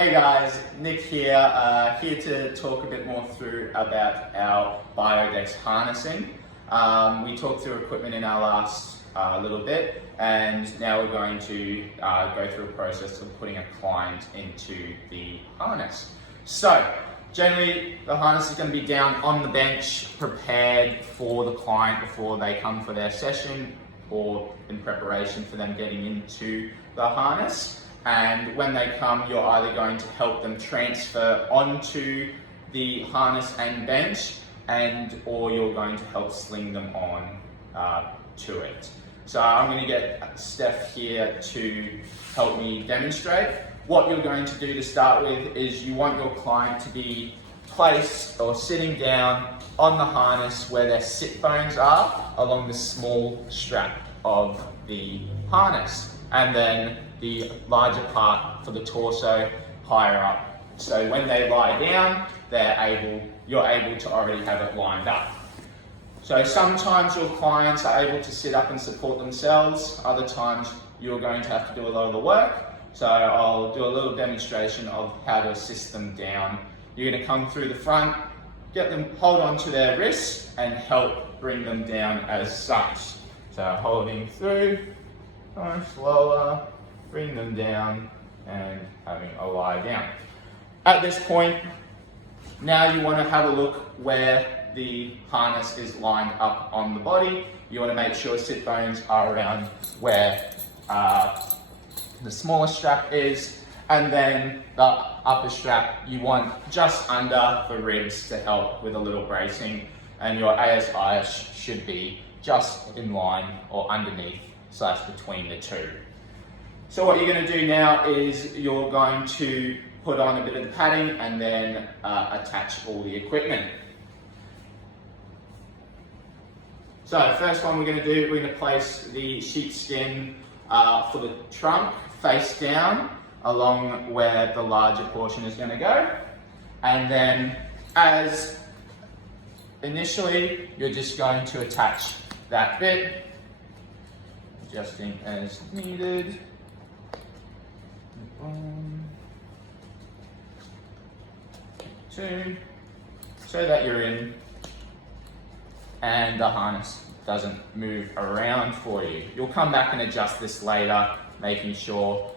Hey guys, Nick here, here to talk a bit more through about our Biodex harnessing. We talked through equipment in our last little bit, and now we're going to go through a process of putting a client into the harness. So, generally the harness is going to be down on the bench, prepared for the client before they come for their session or in preparation for them getting into the harness. And when they come, you're either going to help them transfer onto the harness and bench, or you're going to help sling them on to it. So I'm going to get Steph here to help me demonstrate. What you're going to do to start with is you want your client to be placed or sitting down on the harness where their sit bones are along the small strap of the harness, and then the larger part for the torso higher up. So when they lie down, you're able to already have it lined up. So sometimes your clients are able to sit up and support themselves, other times you're going to have to do a lot of the work. So I'll do a little demonstration of how to assist them down. You're going to come through the front, get them, hold on to their wrists and help bring them down as such. So holding through, going slower, bring them down and having a lie down. At this point, now you want to have a look where the harness is lined up on the body. You want to make sure sit bones are around where the smaller strap is, and then the upper strap you want just under the ribs to help with a little bracing, and your ASI should be just in line or underneath / between the two. So what you're going to do now is you're going to put on a bit of the padding and then attach all the equipment. So first one we're going to do, we're going to place the sheepskin for the trunk face down along where the larger portion is going to go. And then as initially, you're just going to attach that bit, adjusting as needed. Two, so that you're in and the harness doesn't move around for you. You'll come back and adjust this later, making sure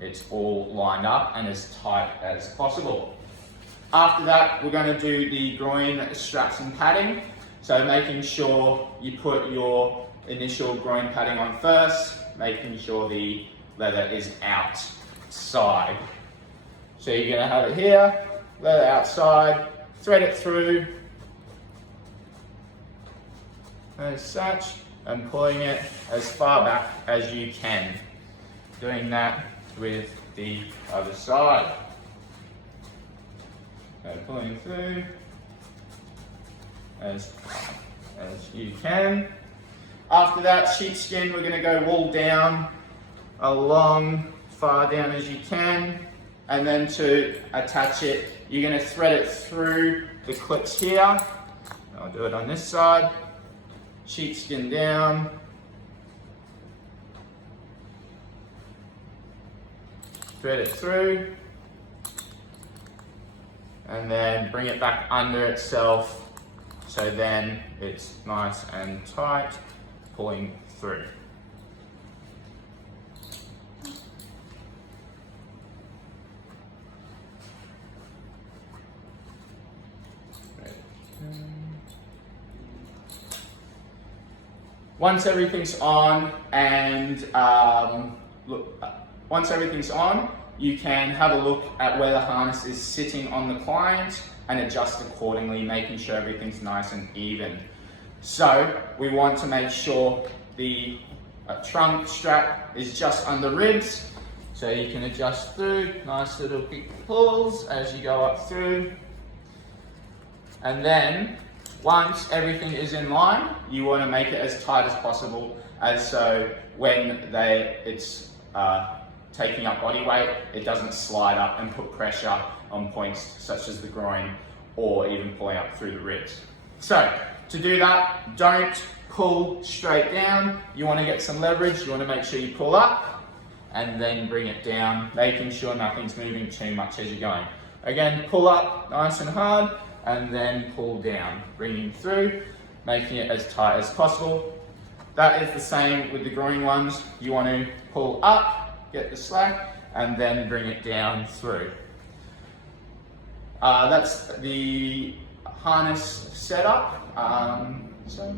it's all lined up and as tight as possible. After that, we're going to do the groin straps and padding. So making sure you put your initial groin padding on first, making sure the leather is outside. So you're going to have it here, leather outside, thread it through as such, and pulling it as far back as you can. Doing that with the other side. So pulling through as you can. After that, sheepskin, we're going to go wool down along, far down as you can, and then to attach it, you're going to thread it through the clips here. I'll do it on this side. Sheepskin down. Thread it through. And then bring it back under itself, so then it's nice and tight, pulling through. Once everything's on, you can have a look at where the harness is sitting on the client and adjust accordingly, making sure everything's nice and even. So we want to make sure the trunk strap is just under ribs, so you can adjust through, nice little quick pulls as you go up through. And then once everything is in line, you want to make it as tight as possible, as so when it's taking up body weight, it doesn't slide up and put pressure on points such as the groin or even pulling up through the ribs. So to do that, don't pull straight down. You want to get some leverage. You want to make sure you pull up and then bring it down, making sure nothing's moving too much as you're going. Again, pull up nice and hard, and then pull down, bringing through, making it as tight as possible. That is the same with the groin ones. You want to pull up, get the slack, and then bring it down through. That's the harness setup. So